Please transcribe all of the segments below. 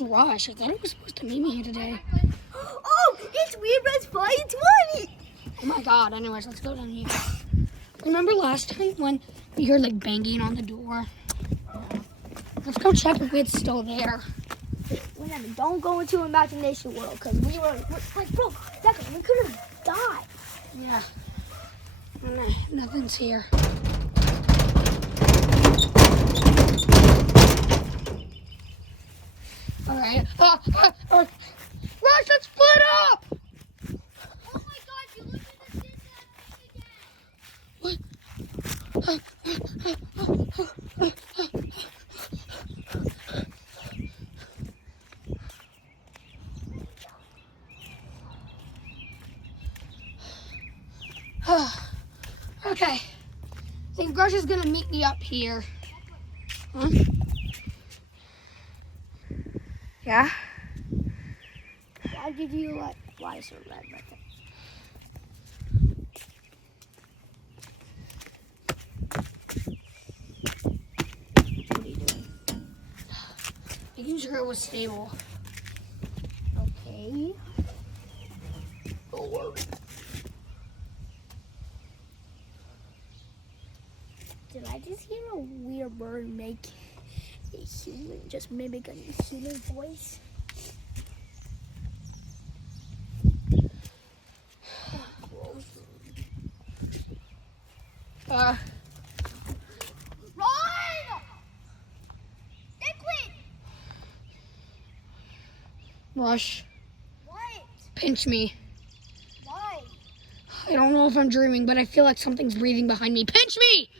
Where's Rush? I thought he was supposed to meet me here today. Oh, it's Weird Red's 520. Oh my god, anyways, let's go down here. Remember last time when we heard like banging on the door? Let's go check if it's still there. Remember, don't go into imagination world, because we were like, bro, Declan, we could have died. Yeah. Nothing's here. Alright. Rush, let's split up! Oh my god, you look at the thing again. Okay. I think Rush is gonna meet me up here. Huh? Yeah? Why did you like, why is it red right there? What are you doing? Making sure it was stable. Okay. Don't worry. Did I just hear a weird bird make a human, just mimic a human voice? Uh, Run! Declan! Rush, What? pinch me. Why? I don't know if I'm dreaming, but I feel like something's breathing behind me. Pinch me!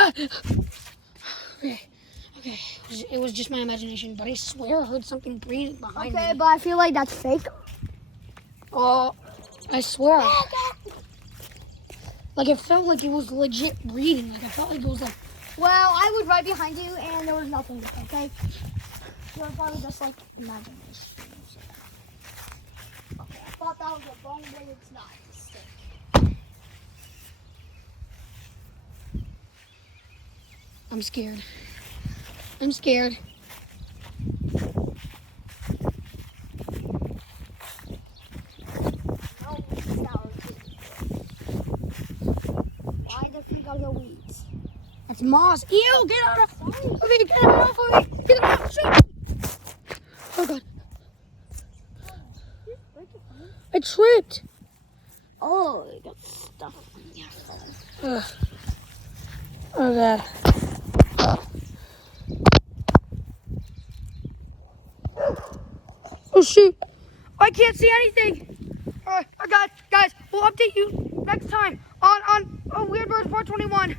Okay. It was just my imagination, but I swear I heard something breathing behind Okay, me. but I feel like that's fake. Oh, I swear. Like, it felt like it was legit breathing. Like, I felt like it was like... Well, I was right behind you and there was nothing there, okay? So it's probably just like imagination. Okay, I thought that was a bone, but it's not. It's a stick. I'm scared. I'm scared. No, it's not. Why the freak are the weeds? That's moss. Ew, get out of... Sorry. Okay, get off of me. Get off. Shoot. Oh, God. I tripped. Oh, it got stuff on your phone. Ugh. Oh, God. Oh, shoot. I can't see anything. All right, guys, we'll update you next time on Weird Birds 421.